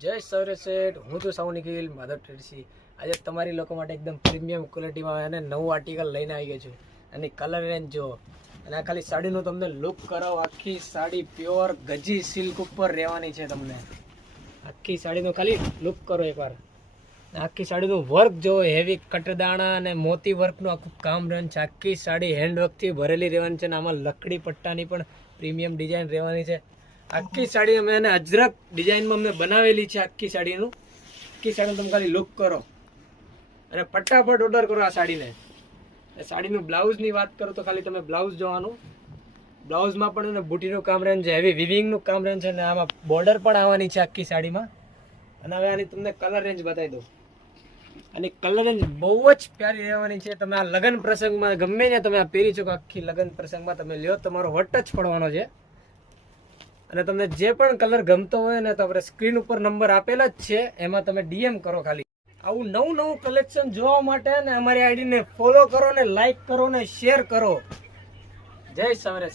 જય સૌર્ય શેઠ, હું છું સાઉ નિખિલ માધવ ટ્રેડસી. આજે તમારી લોકો માટે એકદમ પ્રીમિયમ ક્વોલિટીમાં અને નવું આર્ટિકલ લઈને આવી ગયો છું. અને કલર રેન્જ જો, અને આ ખાલી સાડીનું તમને લુક કરાવો. આખી સાડી પ્યોર ગજી સિલ્ક ઉપર રહેવાની છે. તમને આખી સાડીનો ખાલી લુક કરો એકવાર. આખી સાડીનું વર્ક જો, હેવી કટદાણા અને મોતી વર્કનું આખું કામ રહેવાનું છે. આખી સાડી હેન્ડવર્કથી ભરેલી રહેવાની છે. અને આમાં લકડી પટ્ટાની પણ પ્રીમિયમ ડિઝાઇન રહેવાની છે. આખી સાડી અમે એને અજરક ડિઝાઇનમાં અમને બનાવેલી છે. આખી સાડીનું તમે ખાલી લુક કરો અને ફટાફટ ઓર્ડર કરો આ સાડીને. સાડીનું બ્લાઉઝની વાત કરો તો ખાલી તમે બ્લાઉઝ જોવાનું. બ્લાઉઝમાં પણ એને બુટીનું કામ રહે છે, હેવી વિવિંગનું કામ રહે છે. અને આમાં બોર્ડર પણ આવવાની છે આખી સાડીમાં. અને હવે આની તમને કલર રેન્જ બતાવી દઉં. અને કલર રેન્જ બહુ જ પ્યારી રહેવાની છે. તમે આ લગ્ન પ્રસંગમાં ગમે ત્યાં તમે આ પહેરી શકો. આખી લગ્ન પ્રસંગમાં તમે લ્યો, તમારો વટ જ પડવાનો છે. અને તમને જે પણ કલર ગમતો હોય ને, તો આપણે સ્ક્રીન ઉપર નંબર આપેલા જ છે, એમાં તમે ડીએમ કરો. ખાલી આવું નવું કલેક્શન જોવા માટે ને અમારી આઈડીને ફોલો કરો ને લાઈક કરો ને શેર કરો. જય સૌરાષ્ટ્ર.